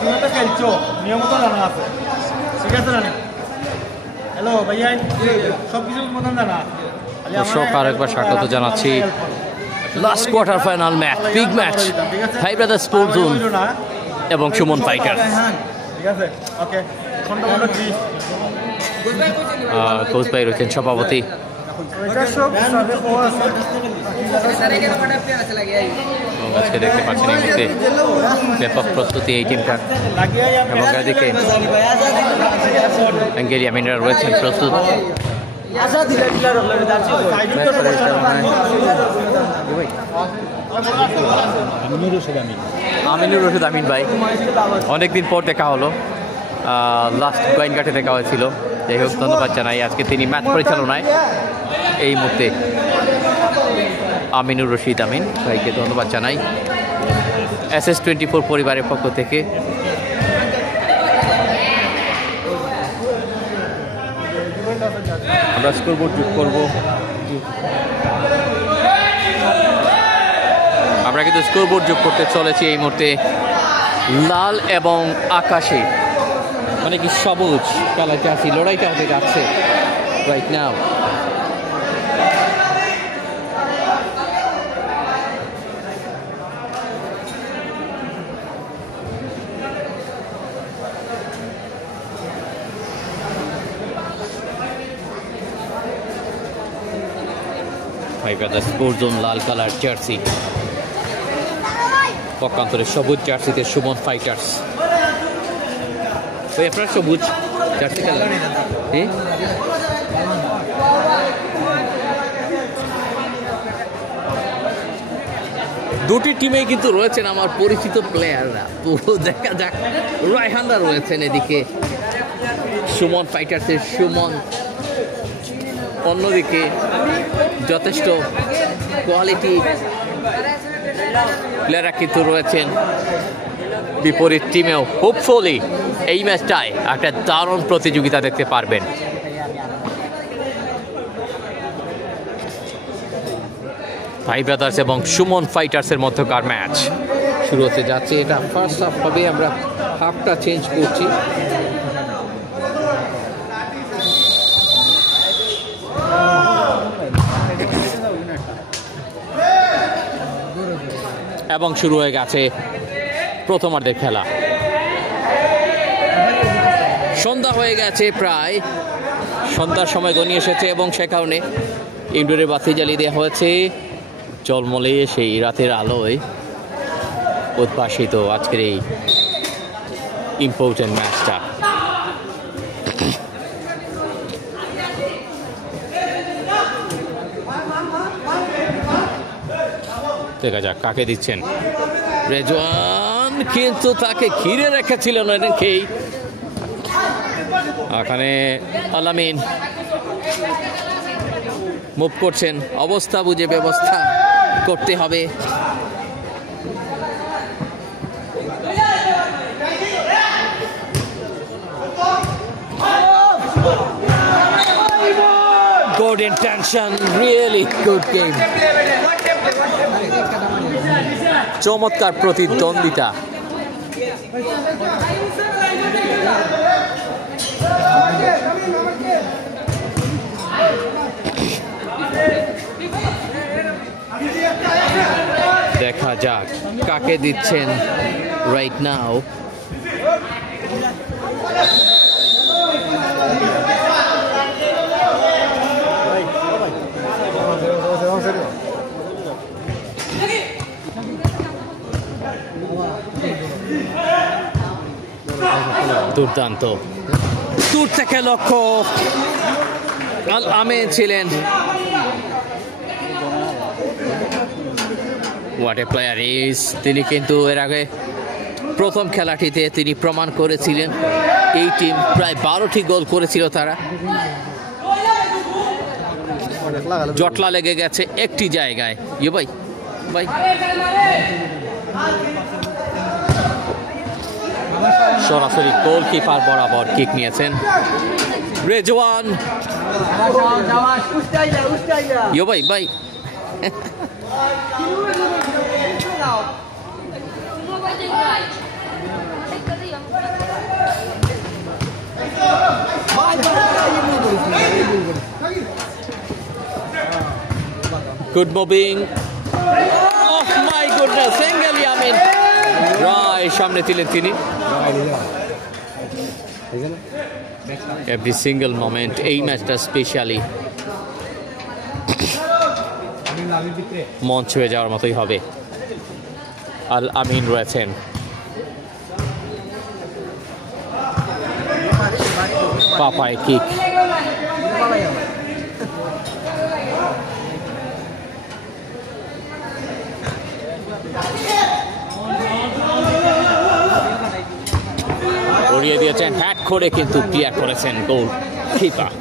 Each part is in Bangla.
টিমে তো খেলছো নিয়মিত জানা আছে ঠিক আছে জানি হ্যালো ভাইয়া সব কিছু মতন জানা দর্শক আরেকবার স্বাগত জানাচ্ছি last quarter final match big match ভাই ব্রাদার্স স্পোর্ট জোন এবং সুমন ফাইটার ঠিক আছে ওকে কোচ ভাই রয়েছেন সভাপতি আজকে দেখতে পাচ্ছেন এই মুহূর্তে ব্যাপক প্রস্তুতি এই টিমটার এবং এদিকে অ্যাঙ্গেলি আমিনরা রয়েছেন প্রস্তুত আমিনুর রশিদ আমিন ভাই অনেকদিন পর দেখা হলো লাস্ট গোয়েনঘাটে দেখা হয়েছিল যাই হোক ধন্যবাদ জানাই আজকে তিনি ম্যাচ পরিচালনায় এই মুহূর্তে আমিনুর রশিদ আমিন ভাইকে ধন্যবাদ জানাই SS24 পরিবারের পক্ষ থেকে আমরা স্কোরবোর্ড যোগ করব আমরা কিন্তু স্কোরবোর্ড যোগ করতে চলেছি এই মুহূর্তে লাল এবং আকাশে মানে কি সবুজ কালার জার্সি লড়াইটা হতে যাচ্ছে রাইট নাও স্পোর্ট জোন লাল কালার জার্সি পক্ষান্তরে সবুজ জার্সিতে সুমন ফাইটার্স আপনার সবুজ জার্সি কালার দুটি টিমেই কিন্তু রয়েছেন আমার পরিচিত প্লেয়াররা তো দেখা যাক রায়হানরা রয়েছেন এদিকে সুমন ফাইটার্সের সুমন অন্যদিকে যথেষ্ট কোয়ালিটি প্লেয়াররা কিন্তু রয়েছেন বিপরীত টিমেও হোপফুলি এই ম্যাচটায় একটা দারুণ প্রতিযোগিতা দেখতে পারবেন ভাই ব্রাদার্স এবং সুমন ফাইটার্সের মধ্যকার ম্যাচ শুরু হতে যাচ্ছে এটা ফার্স্ট হাফ হবে আমরা হাফটা চেঞ্জ করছি এবং শুরু হয়ে গেছে প্রথমার্ধের খেলা সন্ধ্যা হয়ে গেছে প্রায় সন্ধ্যার সময় গনিয়ে এসেছে এবং সে কারণে ইনডোরে বাতি জ্বালিয়ে দেওয়া হয়েছে জলমলে সেই রাতের আলোয় উদ্ভাসিত আজকের এই ইম্পর্টেন্ট ম্যাচটা দেখা যাক কাকে দিচ্ছেন রেজওয়ান কিন্তু তাকে ঘিরে রেখেছিলেন অনেকেই এখানে আলামিন মুভ করছেন অবস্থা বুঝে ব্যবস্থা করতে হবে good intention really good game চমৎকার প্রতিদ্বন্দ্বিতা দেখা যাক কাকে দিচ্ছেন রাইট নাও দুর্দান্ত দূর থেকে লক্ষ্য আল আমিন ছিলেন হোয়াট এ প্লেয়ার ইজ তিনি কিন্তু এর আগে প্রথম খেলাটিতে তিনি প্রমাণ করেছিলেন এই টিম প্রায় 12টি গোল করেছিল তারা জটলা লেগে গেছে একটি জায়গায় ইয়ে ভাই ভাই সরাসরি গোলকিপার বরাবর কিক নিয়েছেন রেজওয়ান ইয়ে ভাই ভাই Good moving. Oh my goodness, single Yamin. Right, সামনে ছিলেন তিনি। Every single moment, এই ম্যাচটা স্পেশালি মন ছুঁয়ে যাওয়ার মতোই হবে। আল আমিন রয়েছেন। পাপায় কিক। উড়িয়ে দিয়েছেন, হ্যাট করে কিন্তু ক্লিয়ার করেছেন গোল কিপার।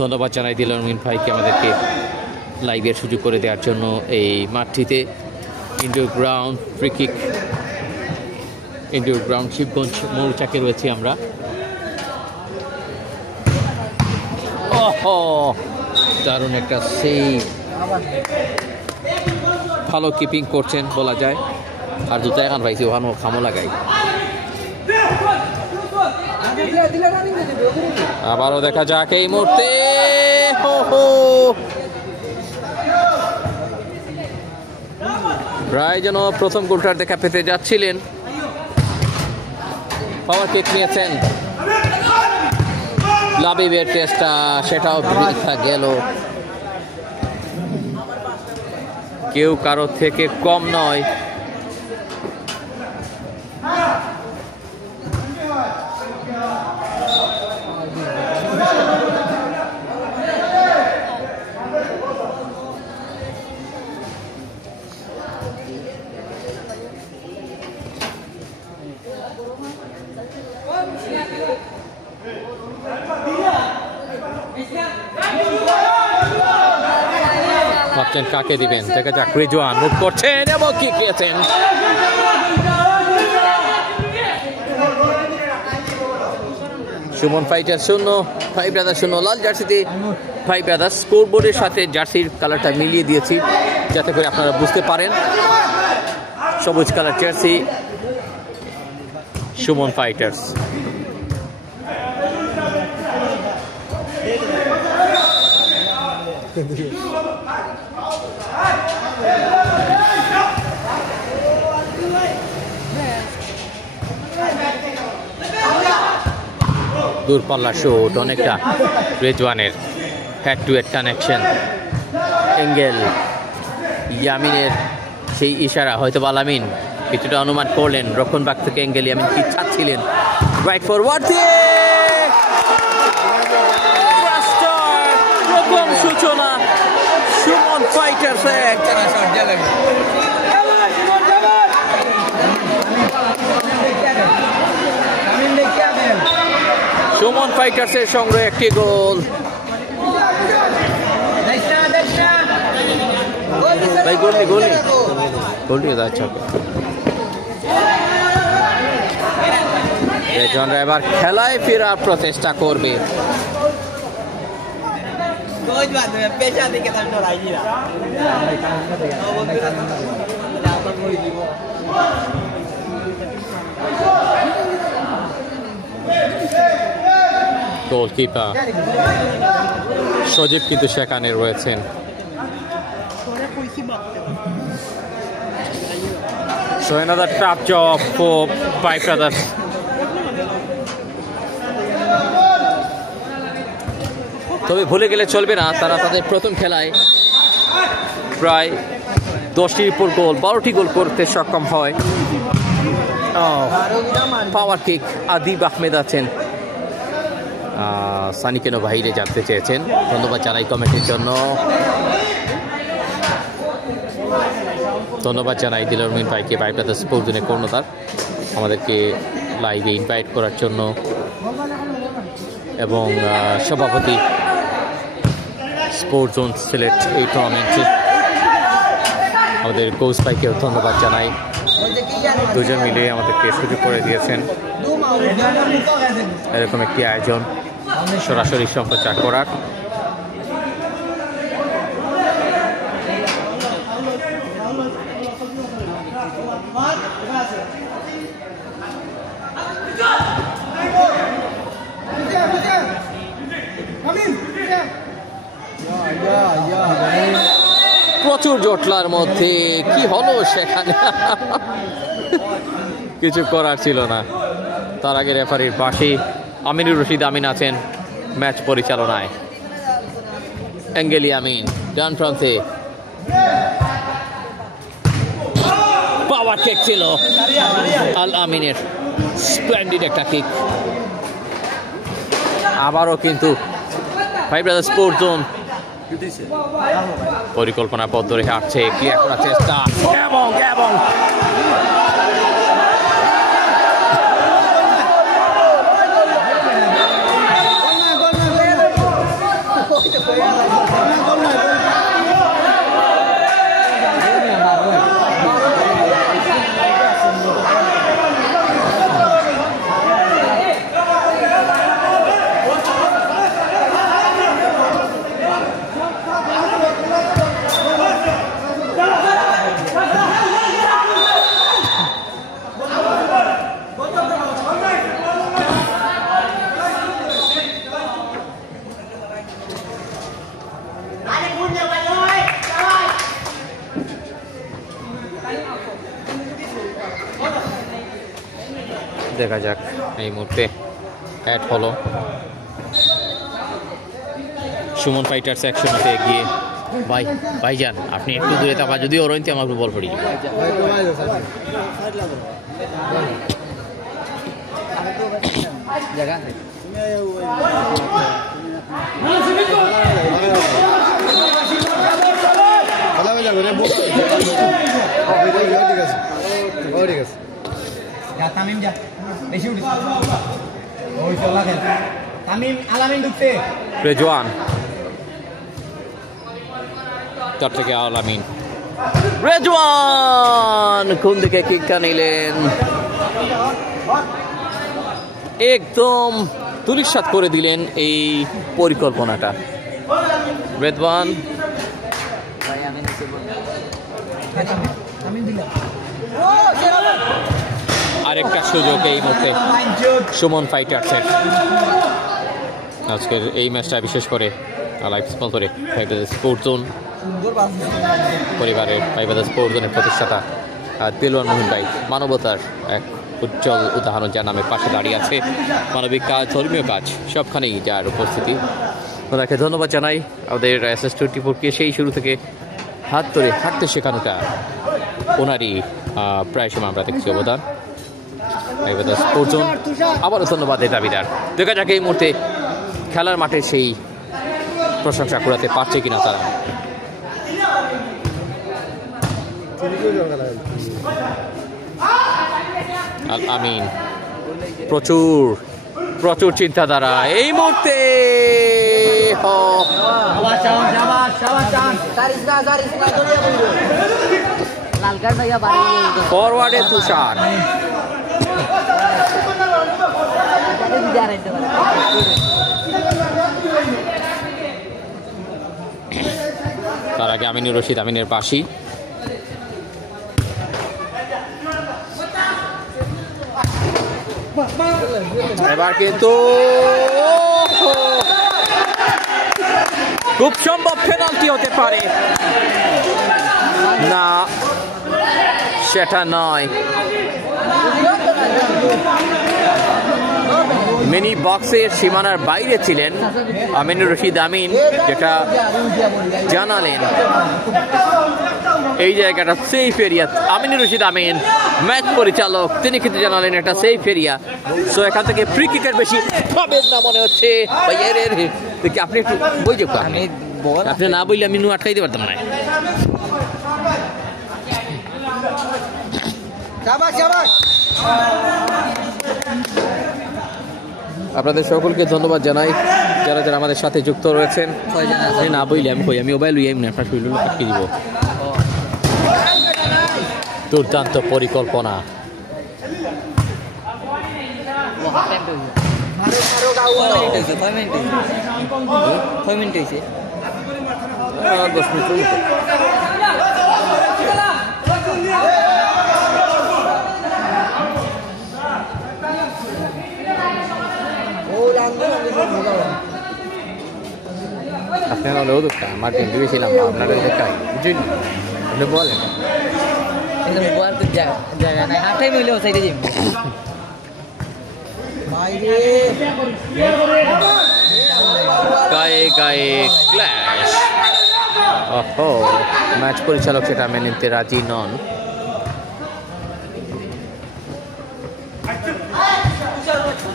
ধন্যবাদ জানাই দিল রঙিন ভাইকে আমাদেরকে লাইভের সুযোগ করে দেওয়ার জন্য। এই মাঠটিতে indoor ground free kick, indoor ground Shibganj মৌচাকে রয়েছি আমরা। দারুণ একটা সেই ভালো কিপিং করছেন বলা যায়। আর দুটো এখন পাইছি ওখানে খামো লাগাই। আবারও দেখা যাক এই মুহূর্তে প্রায় যেন প্রথম গোলটার দেখা পেতে যাচ্ছিলেন। পাওয়ার কিক নিয়েছেন লাবিবের চেষ্টা, সেটাও বৃথা গেল। কেউ কারো থেকে কম নয়। ভাবছেন কাকে দিবেন, দেখা যাক। রিজওয়ান মুভ করছেন এবং কি খেয়েছেন। সুমন ফাইটার 0, ভাই ব্রাদার 0। লাল জার্সিতে ভাই ব্রাদার স্কোর বোর্ডের সাথে জার্সির কালারটা মিলিয়ে দিয়েছি যাতে করে আপনারা বুঝতে পারেন। সবুজ কালার জার্সি সুমন ফাইটার্স। দূরপাল্লা শট অনেকটা রেজওয়ানের head to head connection. Angle ইয়ামিনের সেই ইশারা হয়তো আলামিন কিছুটা অনুমান করলেন। রক্ষণভাগ থেকে এঙ্গেল ইয়ামিন কি চাচ্ছিলেন। রাইট ফরওয়ার্ড প্রথম সূচনা সুমন ফাইটার্স। সুমন ফাইটার্সের সংগ্রহে একটি গোল। ভাই গোলনি গোলনি গোলনি আচ্ছা। রেজওয়ানরা এবার খেলায় ফেরার প্রচেষ্টা করবে। গোলকিপার সজীব কিন্তু সেখানে রয়েছেন। So another top job for Pai Brothers. তবে ভুলে গেলে চলবে না, তারা তাদের প্রথম খেলায় প্রায় 10টির উপর গোল, 12টি গোল করতে সক্ষম হয়। পাওয়ার কিক আদিব আহমেদ আছেন। সানি কেন বাইরে জানতে চেয়েছেন, ধন্যবাদ জানাই কমেন্টের জন্য। ধন্যবাদ জানাই দিল রমিন ভাইকে, ভাই ব্রাদার্স স্পোর্টস জোনের কর্ণধার, আমাদেরকে লাইভে ইনভাইট করার জন্য, এবং সভাপতি স্পোর্টস জোন সিলেট এই টুর্নামেন্টে আমাদের কোচ ভাইকেও ধন্যবাদ জানাই। দুজন মিলে আমাদেরকে সুযোগ করে দিয়েছেন এরকম একটি আয়োজন সরাসরি সম্প্রচার করার। প্রচুর জটলার মধ্যে কি হলো সেখানে কিছু করার ছিল না। তার আগে রেফারির পাশে আমিনুর রশিদ আমিন আছেন ম্যাচ পরিচালনায়। অ্যাঙ্গেলি আমিন ডান প্রান্তে, পাওয়ার কিক ছিল আল আমিনের, স্প্লেন্ডিড একটা কিক। আবারও কিন্তু ফাইভ ব্রাদার্স স্পোর্টস জোন পরিকল্পনা পথ ধরে হাঁটছে, ক্লিয়ার করার চেষ্টা এবং দেখা যাক এই মুহূর্তে অ্যাড হলো সুমন ফাইটার্স একশোতে এগিয়ে। ভাইজান আপনি একটু দূরে থাকা, যদি ওরইতে আমার বল পড়ি তামিম যা বেশি উঠিস ওই চলা খেল তামিম আলামিন ঢুকতে রেজওয়ান, তার থেকে আলামিন, রেজওয়ান কোন দিকে কিকটা নিলেন, একদম তুলিশাত করে দিলেন এই পরিকল্পনাটা। রেজওয়ান আরেকটা সুযোগ এই মুহূর্তে সুমন ফাইটার্সের। আজকের এই ম্যাচটা বিশেষ করে লাইভ স্পন্সরে ফাইভ ব্রাদার্স স্পোর্টস জোন পরিবারের ফাইভ ব্রাদার্স স্পোর্টস জোনের প্রতিষ্ঠাতা দেলোয়ার মোহন ভাই, মানবতার এক উজ্জ্বল উদাহরণ, যার নামে পাশে দাঁড়িয়ে আছে। মানবিক কাজ, ধর্মীয় কাজ সবখানেই যার উপস্থিতি, ওনাকে ধন্যবাদ জানাই। আমাদের SS24-কে সেই শুরু থেকে হাত ধরে হাঁটতে শেখানোটা ওনারই প্রায় সময় আমরা দেখছি অবদান। আবারও ধন্যবাদ এই দাবিদার। দেখা যাক এই মুহূর্তে খেলার মাঠে সেই প্রশংসা করাতে পারছে কিনা তারা। আল আমিন প্রচুর চিন্তাধারা এই মুহূর্তে, ফরওয়ার্ডে তুষার, তার আগে আমিনুর রশিদ আমিনের পাশি, এবার কিন্তু খুব সম্ভব পেনাল্টি হতে পারে, না সেটা নয়। মিনি বক্সের সীমানার বাইরে ছিলেন আমিনুর রশিদ আমিন, যেটা জানালেন এই জায়গাটা সেফ এরিয়া। আমিনুর রশিদ আমিন ম্যাচ পরিচালক, তিনি কিন্তু জানালেন এটা সেফ এরিয়া, সো এখান থেকে ফ্রি কিকের বেশি পাবেন না মনে হচ্ছে। দেখি আপনি একটু বই যোগ, আপনি না বললে আমি আটকাইতে পারতাম না। আপনাদের সকলকে ধন্যবাদ জানাই যারা যারা আমাদের সাথে যুক্ত রয়েছেন। না বইলে আমি কই, আমি মোবাইল লইয়াম না, আপনার শরীর আটকে দিব। দুর্দান্ত পরিকল্পনা, আপনারা হলেও দোকান আমার টিম ছিলাম আপনারা দেখাই বুঝুন আপনি বলেন জায়গা নাই হাফ টাইম হইলেও সাইডে যাই গায়ে গায়ে ক্ল্যাশ ওহো ম্যাচ পরিচালক সেটা মেনে নিতে রাজি নন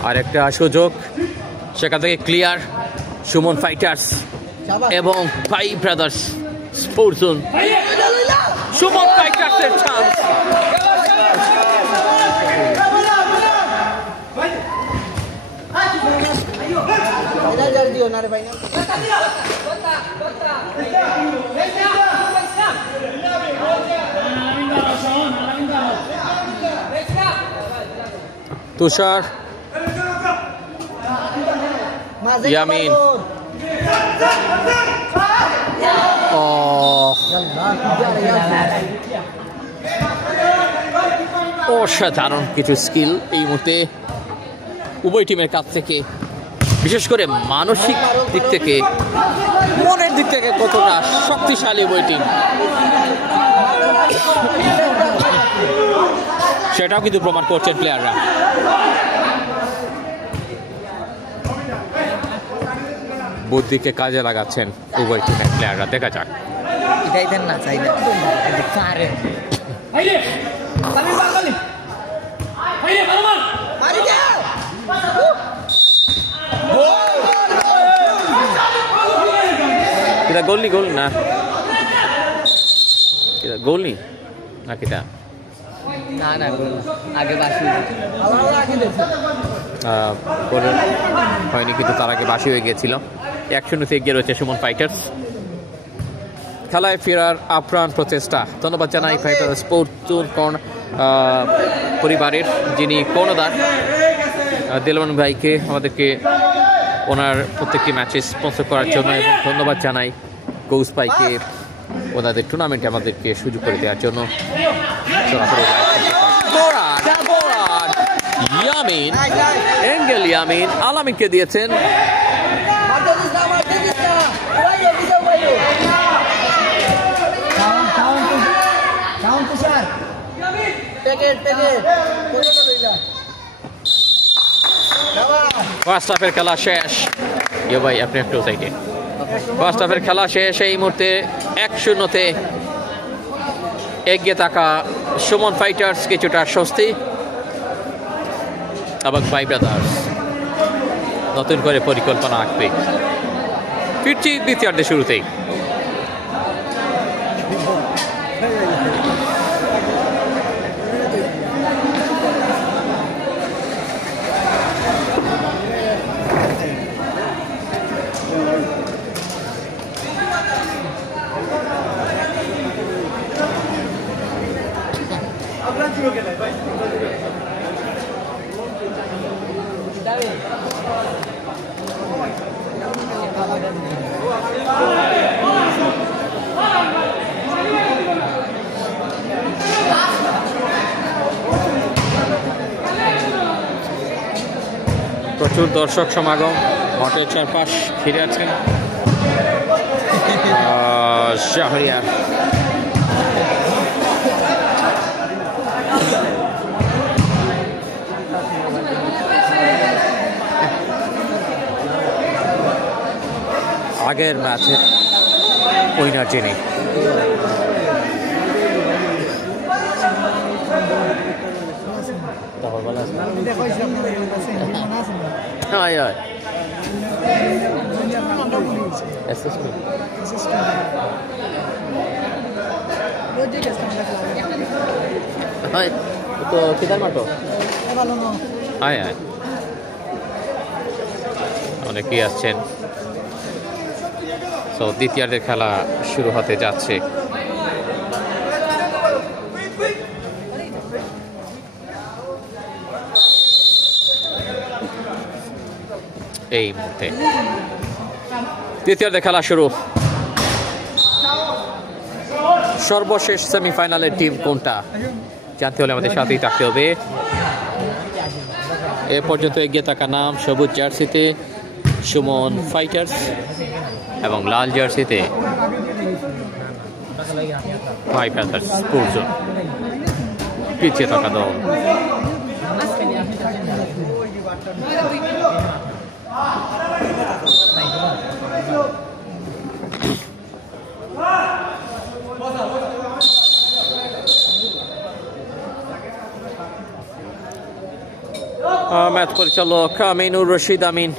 আরেকটা সুযোগ সেখান থেকে ক্লিয়ার সুমন ফাইটার্স এবং ভাই ব্রাদার্স স্পোর্টস জোন সুমন ফাইটার্সের চান্স তুষার ইয়ামিন অসাধারণ কিছু স্কিল এই মুহূর্তে উভয় টিমের কাছ থেকে বিশেষ করে মানসিক দিক থেকে মনের দিক থেকে কতটা শক্তিশালী উভয় টিম সেটাও কিন্তু প্রমাণ করছেন প্লেয়াররা বুদ্ধিকে কাজে লাগাচ্ছেন উভয় টিমের প্লেয়াররা দেখা যাক এটাই দেন না চাই না পারে kita gol na kita gol ni na kita না না আগে বাসি গোল হয়নি কিন্তু তার আগে বাসি হয়ে গিয়েছিল 1-0 এগিয়ে রয়েছে সুমন ফাইটার্স খেলায় ফেরার আপ্রাণ প্রচেষ্টা ধন্যবাদ জানাই ফাইটার স্পোর্টস পরিবারের যিনি কর্ণধার দেলওয়ান ভাইকে আমাদেরকে ওনার প্রত্যেকটি ম্যাচে স্পন্সর করার জন্য এবং ধন্যবাদ জানাই গৌস ভাইকে ওনাদের টুর্নামেন্টে আমাদেরকে সুযোগ করে দেওয়ার জন্য ইয়ামিন এঙ্গেল ইয়ামিন আলামিনকে দিয়েছেন ফার্স্ট হাফের খেলা শেষ ইয়ে ভাই আপনি একটু সাইডে ফার্স্ট হাফের খেলা শেষ এই মুহূর্তে 1-0 এগিয়ে থাকা সুমন ফাইটার্স কিছুটা স্বস্তি এবং ভাই ব্রাদার্স নতুন করে পরিকল্পনা আঁকবে ফিরছি দ্বিতীয়ার্ধের শুরুতেই প্রচুর দর্শক সমাগম মাঠের চারপাশ ঘিরে আছেন শাহরিয়ার আগের ম্যাচের উইনার যিনি তো কিদার মাঠো আয় আয় অনেকেই আসছেন তো দ্বিতীয়ার্ধের খেলা শুরু হতে যাচ্ছে এই মুহূর্তে দ্বিতীয়ার্ধের খেলা শুরু সর্বশেষ সেমিফাইনালের টিম কোনটা জানতে হলে আমাদের সাথেই থাকতে হবে এ পর্যন্ত এগিয়ে থাকা নাম সবুজ জার্সিতে সুমন ফাইটার্স এবং লাল জার্সিতে ফাইভ হাজার স্পোর্টস জোন পিছিয়ে থাকা দল। ম্যাচ পরিচালক আমিনুর রশিদ আমিন,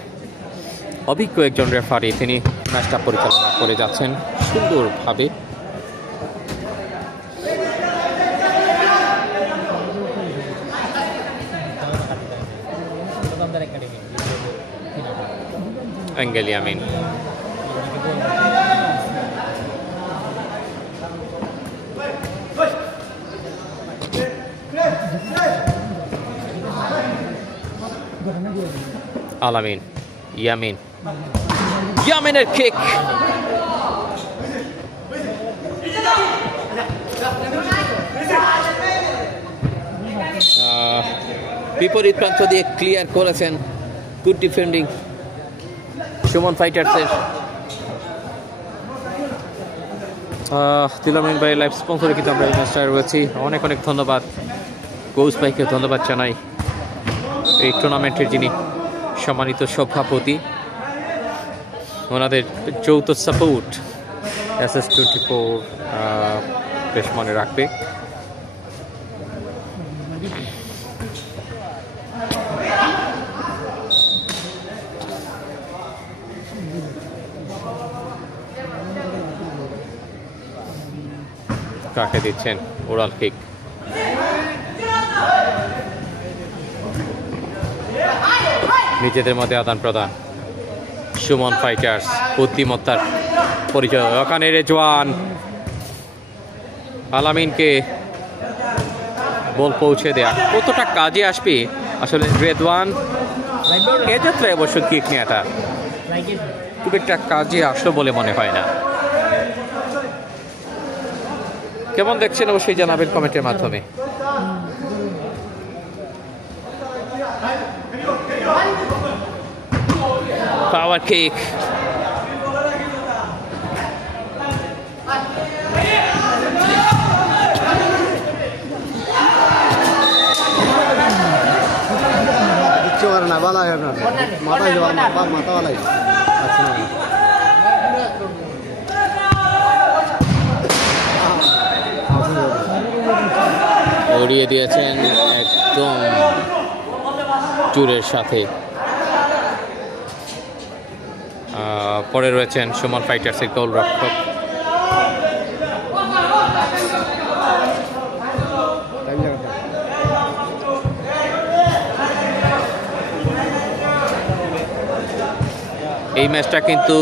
অভিজ্ঞ একজন রেফারি, তিনি ম্যাচটা পরিচালনা করে যাচ্ছেন সুন্দরভাবে। এঙ্গেলি আমিন আলামিন ইয়ামিনের কিক, বিপরীত প্রান্ত দিয়ে ক্লিয়ার করেছেন। গুড ডিফেন্ডিং সুমন ফাইটার্সের। তিলামিন ভাই লাইভ স্পন্সরে কিন্তু আমরা এই ম্যাচটায় রয়েছি। অনেক অনেক ধন্যবাদ গৌস ভাইকে, ধন্যবাদ জানাই এই টুর্নামেন্টের যিনি সম্মানিত সভাপতি, ওনাদের যৌথ সাপোর্ট SS24 বেশ মনে রাখবে। কাকে দিচ্ছেন ওরাল কিক, নিজেদের মধ্যে আদান প্রদান। সুমন ফাইটার্স বুদ্ধিমত্তার পরিচয়। ওখানে রেজওয়ান আলামিনকে বল পৌঁছে দেয়া কতটা কাজে আসবে আসলে। রেজওয়ান এ যাত্রায় অবশ্য কিক নেওয়াটা খুব একটা কাজে আসলো বলে মনে হয় না। কেমন দেখছেন অবশ্যই জানাবেন কমেন্টের মাধ্যমে। পাওয়ার কিক, উড়িয়ে দিয়েছেন একদম জোরের সাথে। পরে রয়েছেন সুমন ফাইটার্সের গোলরক্ষক। এই ম্যাচটা কিন্তু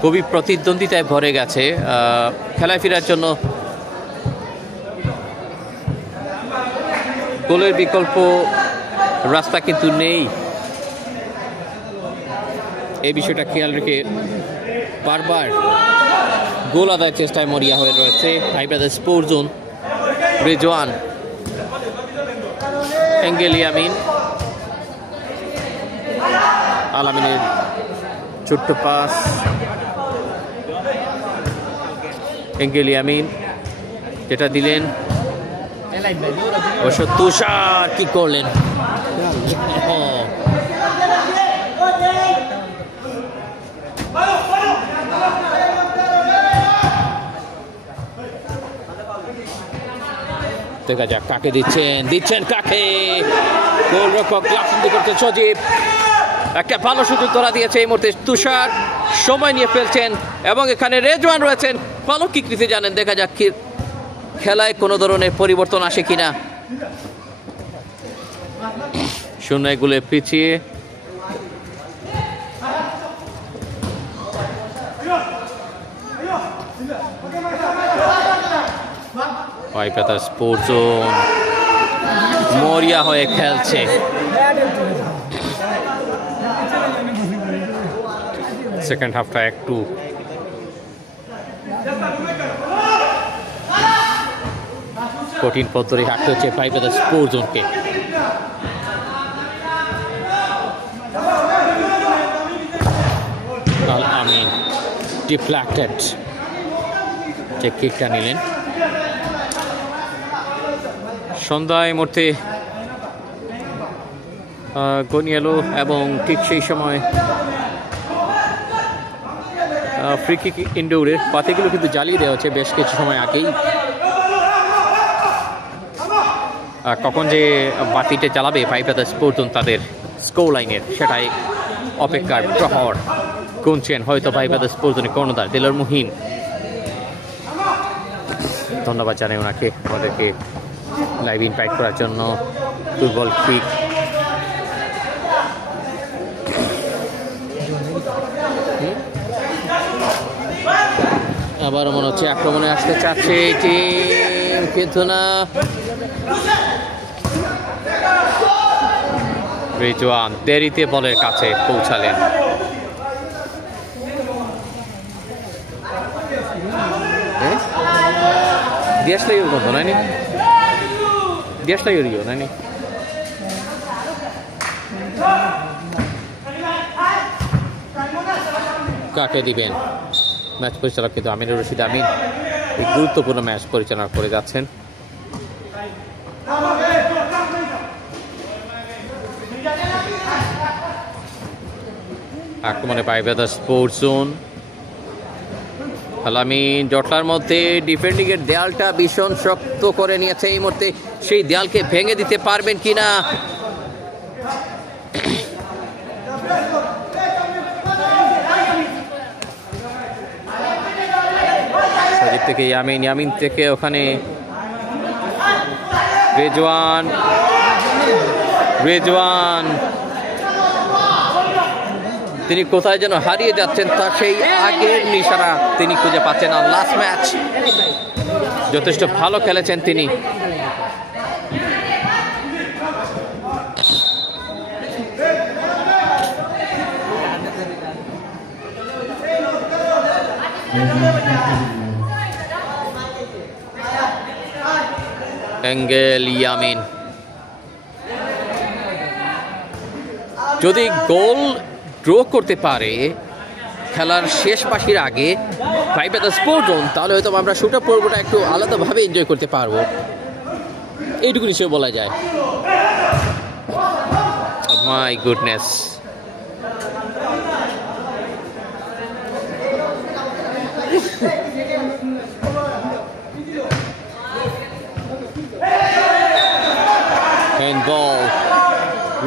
খুবই প্রতিদ্বন্দ্বিতায় ভরে গেছে। খেলায় ফেরার জন্য গোলের বিকল্প রাস্তা কিন্তু নেই। এই বিষয়টা খেয়াল রেখে বারবার গোল আদায়ের চেষ্টায় মরিয়া হয়ে রয়েছে ফাইভ হাজার স্পোর্টস জোন। রেজওয়ান, এঙ্গেলি আমিন, আলামিনের ছোট্ট পাস, এঙ্গেলি আমিন যেটা দিলেন অবশ্য তুষার কি করলেন। দেখা যাক কাকে দিচ্ছেন কাকে। গোলরক্ষক গ্লাভস করছেন সজীব, একটা ভালো সুযোগ ধরা দিয়েছে এই মুহূর্তে তুষার, সময় নিয়ে ফেলছেন এবং এখানে রেজওয়ান রয়েছেন। ভালো কিক দিতে জানেন, দেখা যাক কি খেলায় কোনো ধরনের পরিবর্তন আসে কিনা। শূন্য গোলে পিছিয়ে পাইপাতা স্পোর্টস জোন মরিয়া হয়ে খেলছে। সেকেন্ড হাফটা একটু কঠিন পথ ধরে হাঁটতে হচ্ছে পাইপাতা স্পোর্টস জোনকে। ডিফ্লেক্টেড যে কিকটা নিলেন। সন্ধ্যায় মধ্যে গনিয়ে এলো এবং ঠিক সেই সময় ফ্রি কিক ইনডোরের পাতিগুলো কিন্তু জ্বালিয়ে দেওয়া হচ্ছে বেশ কিছু সময় আগেই। কখন যে বাতিটা জ্বালাবে পাইপেদার স্পোর্টন তাদের স্কোর লাইনের সেটাই অপেক্ষার প্রহর গুনছেন হয়তো পাইপেদার স্পোর্টনের কর্ণধার দিলর মুহিন। ধন্যবাদ জানাই ওনাকে আমাদেরকে লাইভ ইনভাইট করার জন্য। ফুটবল কিক আবার মনে হচ্ছে আক্রমণে আসতে চাচ্ছে টিম, কিন্তু না। রিজওয়ান দেরিতে বলের কাছে পৌঁছালেন। Dias tayo ko nani? Dias tayo rio nani? কাকে দিবেন? ম্যাচ পরিচালক কিন্তু আমিনুর রশিদ আমিন এই গুরুত্বপূর্ণ ম্যাচ পরিচালনা করে যাচ্ছেন। আক্রমণে পাইপেদার স্পোর্টস জোন। আলামিন জটলার মধ্যে ডিফেন্ডিং এর দেয়ালটা ভীষণ শক্ত করে নিয়েছে এই মুহূর্তে, সেই দেয়ালকে ভেঙে দিতে পারবেন কিনা। সাজিদ থেকে ইয়ামিন, ইয়ামিন থেকে ওখানে রেজওয়ান, রেজওয়ান তিনি কোথায় যেন হারিয়ে যাচ্ছেন, তা সেই আগের নিশানা তিনি খুঁজে পাচ্ছেন না। লাস্ট ম্যাচ যথেষ্ট ভালো খেলেছেন তিনি। এঙ্গেল ইয়ামিন যদি গোল ড্র করতে পারে খেলার শেষ পাশির আগে পাইপেদার স্পোর্টস জোন, তাহলে হয়তো আমরা শুট আপ পর্বটা একটু আলাদাভাবে এনজয় করতে পারবো, এইটুকু নিশ্চয় বলা যায়। মাই গুডনেস, হ্যান্ডবল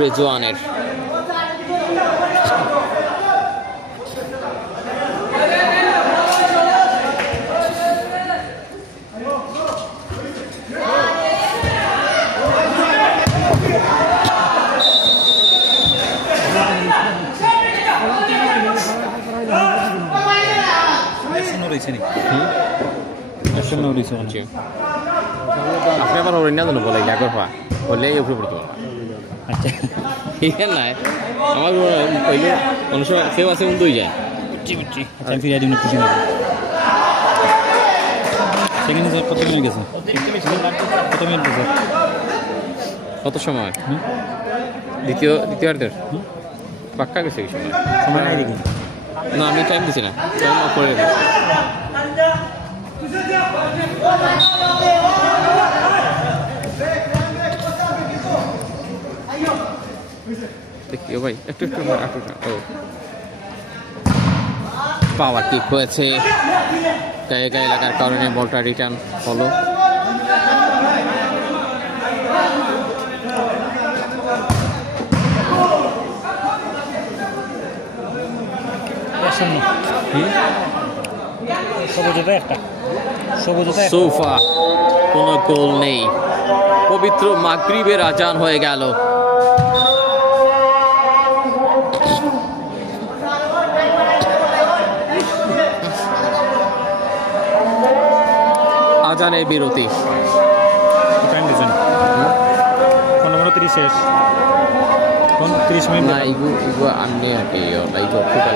রেজওয়ানের। আপনি আবার ওর না জানো বলে একবার হওয়া বললে উপরে পড়তে পারবা। আচ্ছা ঠিক নাই, আমার ওইলে মানুষ কেউ আছে উন্দই যায়। বুঝছি বুঝছি, আমি ফিরে দিন খুশি হবে। সেখানে কত মিনিট গেছে? কত মিনিট গেছে? কত সময়? দ্বিতীয়ার্ধের পাক্কা গেছে এই সময়? সময় নাই দেখি না, আমি টাইম দিছি না, টাইম অফ করে রেখেছি। দেখিও ভাই একটু একটু পাওয়ার কিক হয়েছে, গায়ে গায়ে লাগার কারণে বলটা রিটার্ন হলো। সোফা কোনো গোল নেই, পবিত্র মাগরিবের আজান হয়ে গেল। আজানের বিরতি। শেষ 30 মিনিট না, ibu aneh kayak lagi waktu kan.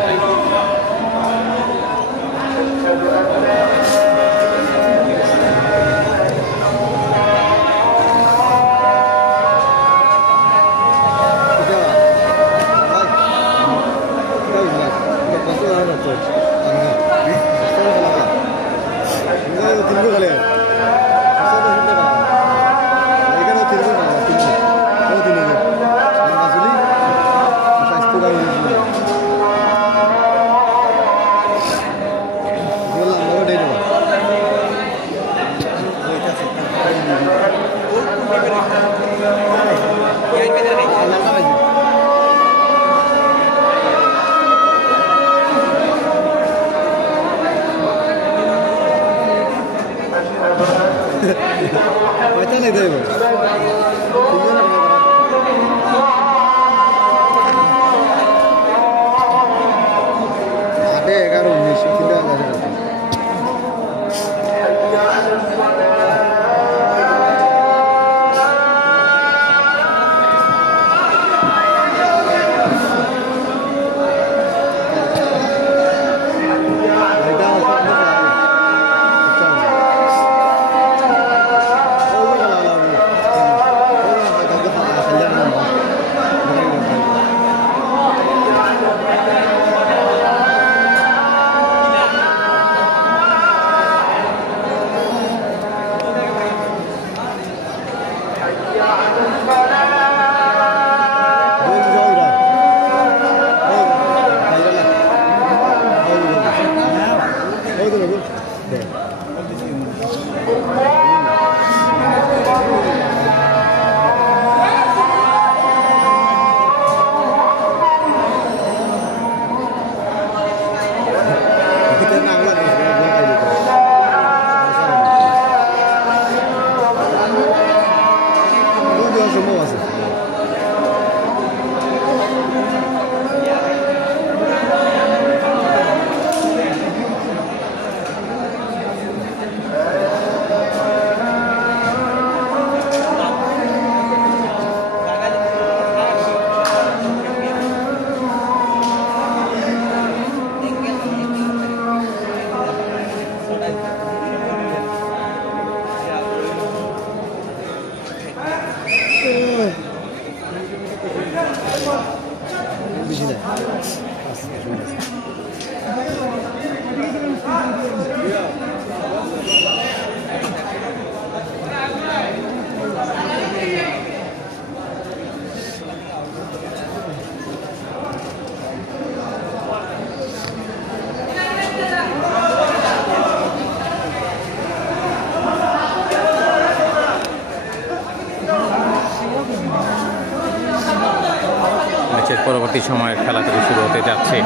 ম্যাচের পরবর্তী সময়ের খেলা থেকে শুরু হতে যাচ্ছে।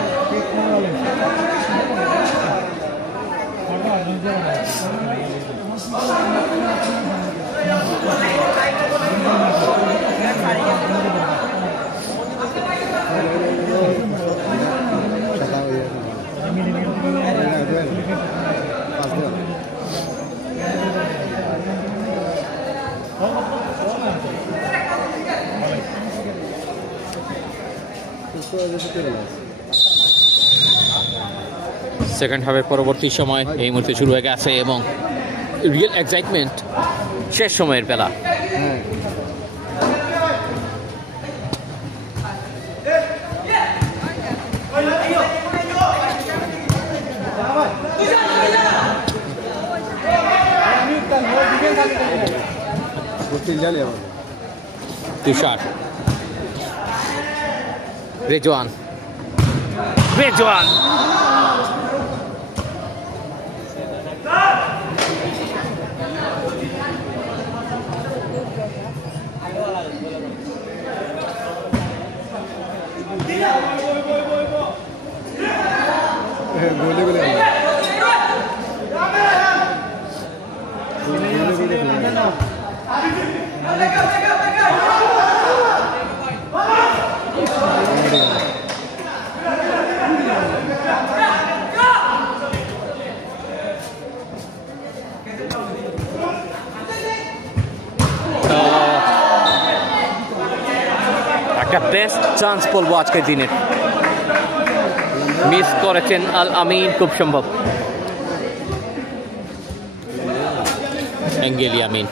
সেকেন্ড হাফের পরবর্তী সময় এই মুহূর্তে শুরু হয়ে গেছে এবং রিয়েল এক্সাইটমেন্ট শেষ সময়ের বেলা। তুষার, রেজওয়ান, রেজওয়ান একটা বেস্ট চান্স বলবো আজকের দিনের, মিস করেছেন আল আমিন খুব সম্ভব। এঙ্গেলি আমিন,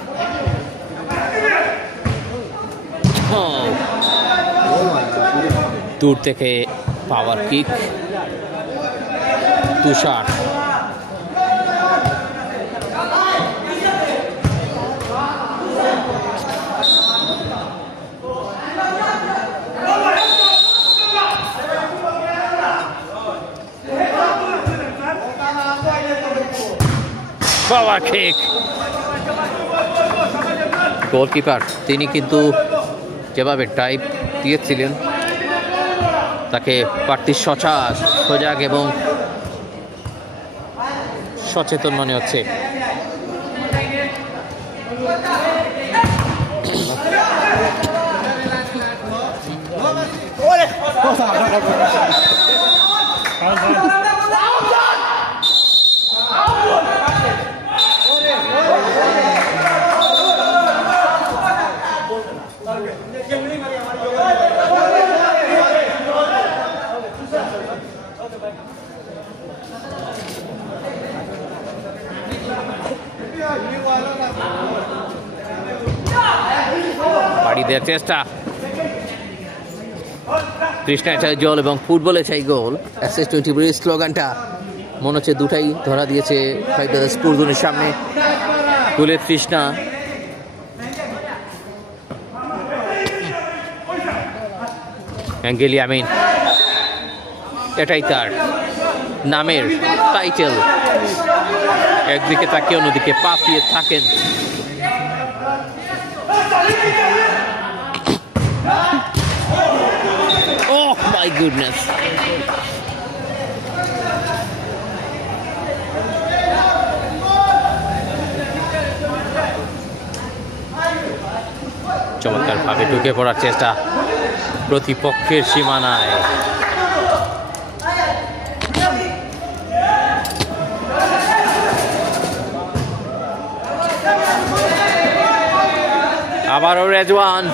দূর থেকে পাওয়ার কিক। তুষার, পাওয়ার কিক। গোলকিপার তিনি কিন্তু যেভাবে টাইপ দিয়েছিলেন তাকে প্রার্থী সজাগ এবং সচেতন মনে হচ্ছে। বাড়ি দেওয়ার চেষ্টা, কৃষ্ণা চাই জল এবং ফুটবলে চাই গোল। অ্যাসেস 20 স্লোগানটা মনে হচ্ছে দুটাই ধরা দিয়েছে ফাইভ ব্রাদার্স স্পোর্টসের সামনে। গোলের তৃষ্ণা, অ্যাঙ্গেলি আমিন, এটাই তার নামের টাইটেল। একদিকে তাকিয়ে অন্যদিকে পা দিয়ে থাকেন। Oh my goodness! চমৎকার ভাবে ঢুকে পড়ার চেষ্টা প্রতিপক্ষের সীমানায়। আবারও রেজওয়ান,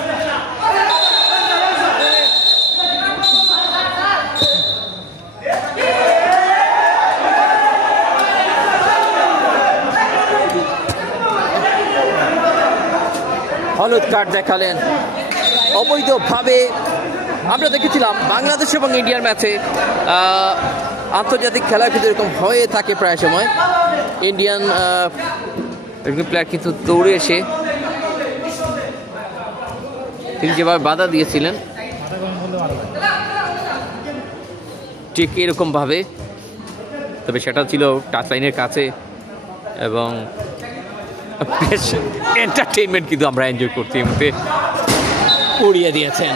হলুদ কার্ড দেখালেন অবৈধভাবে। আমরা দেখেছিলাম বাংলাদেশ এবং ইন্ডিয়ার ম্যাচে আন্তর্জাতিক খেলায় কিন্তু এরকম হয়ে থাকে প্রায় সময়। ইন্ডিয়ান প্লেয়ার কিন্তু দৌড়ে এসে তিনি যেভাবে বাধা দিয়েছিলেন ঠিক এরকমভাবে, তবে সেটা ছিল টাচ লাইনের কাছে এবং বেশ এন্টারটেইনমেন্ট কিন্তু আমরা এনজয় করছি। এই মুহূর্তে উড়িয়ে দিয়েছেন।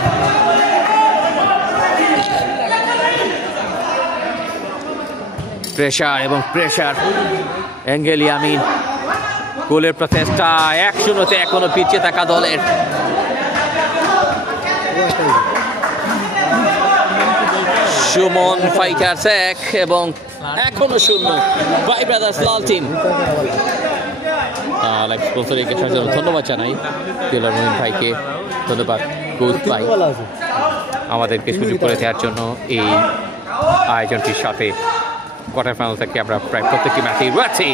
প্রেশার এবং প্রেশার, অ্যাঙ্গেলি আমিন গোলের প্রচেষ্টা 1-0-তে এখনো পিছিয়ে থাকা দলের। সুমন ফাইটার্স 1 এবং এখনো 0 ফাইভ ব্রাদার্স লাল টিম। ধন্যবাদ জানাই টেলর মহিন ভাইকে, ধন্যবাদ কোচ ভাই আমাদেরকে সুযোগ করে দেওয়ার জন্য এই আয়োজনটির সাথে। কোয়ার্টার ফাইনাল থেকে আমরা প্রায় প্রত্যেকটি ম্যাচেই রয়েছি।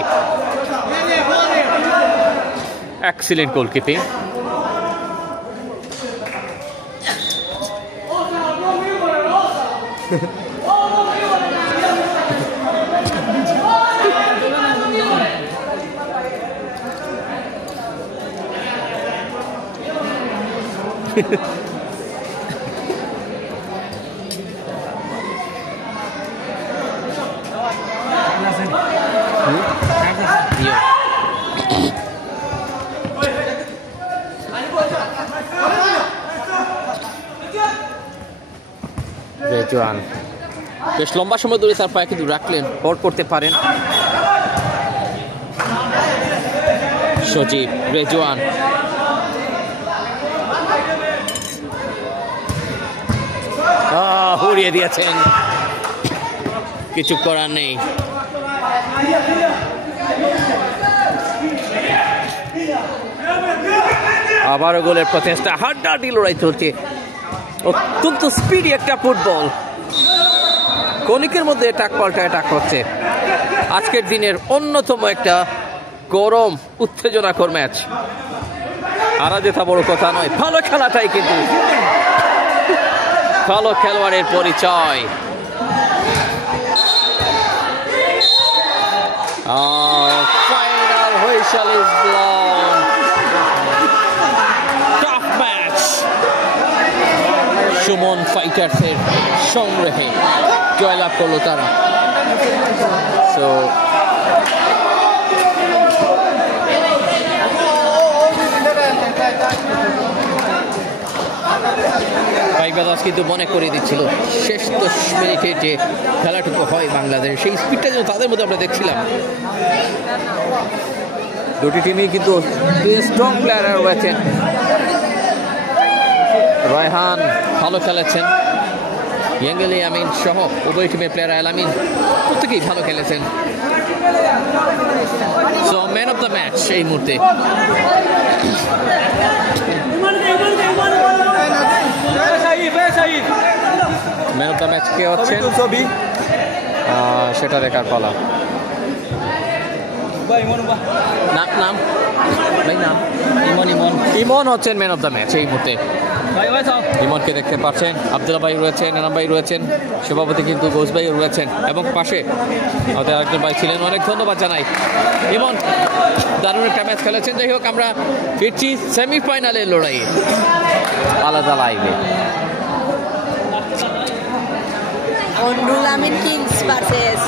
এক্সিলেন্ট গোলকিপিং, রেজওয়ান বেশ লম্বা সময় ধরে তার পায়ে কিন্তু রাখলেন, বল করতে পারেন সজীব। রেজওয়ান উড়িয়ে দিয়েছেন, কিছু করার নেই। আবারও গোলের প্রচেষ্টা, হাড্ডাহাড্ডি লড়াই চলছে। অত্যন্ত স্পিডি একটা ফুটবল, কণিকের মধ্যে টাক পাল্টা অ্যাটাক হচ্ছে। আজকের দিনের অন্যতম একটা গরম উত্তেজনাকর ম্যাচ। হারা জেতা বড় কথা নয়, ভালো খেলাটাই কিন্তু ভালো খেলোয়াড়ের পরিচয়। Final whistle is blown. Tough match. Suman ফাইটার্সের সংগ্রহে জয়লাভ করলো তারা। সো ফাইভ ব্রাদার্স কিন্তু মনে করে দিচ্ছিল শেষ 10 মিনিটে যে খেলাটুকু হয় বাংলাদেশ, সেই স্পিডটা যেন তাদের মধ্যে আমরা দেখছিলাম। দুটি টিমই কিন্তু স্ট্রং প্লেয়ার রয়েছেন, রায়হান ভালো খেলেছেন, ইয়াঙ্গেলি আমিন সহ উভয় টিমের প্লেয়ার আল আমিন প্রত্যেকেই ভালো খেলেছেন। So man of the match এই মুহূর্তে ম্যান অফ দ্য ম্যাচ কে হচ্ছেন সেটা দেখার পালা। নাম ভাই নাম ইমন হচ্ছেন ম্যান অফ দ্য ম্যাচ এই মুহূর্তে। ইমনকে দেখতে পাচ্ছেন, আব্দুল্লাহ ভাই রয়েছেন, এনাম ভাই রয়েছেন, সভাপতি কিন্তু ঘোষ ভাই রয়েছেন এবং পাশে আমাদের আরেকজন ভাই ছিলেন। অনেক ধন্যবাদ জানাই। ইমন দারুণ একটা ম্যাচ খেলেছেন। যাই হোক, আমরা ফিরছি সেমিফাইনালের লড়াইয়ে আলাদা লাইভে। Nurul Amin Kings versus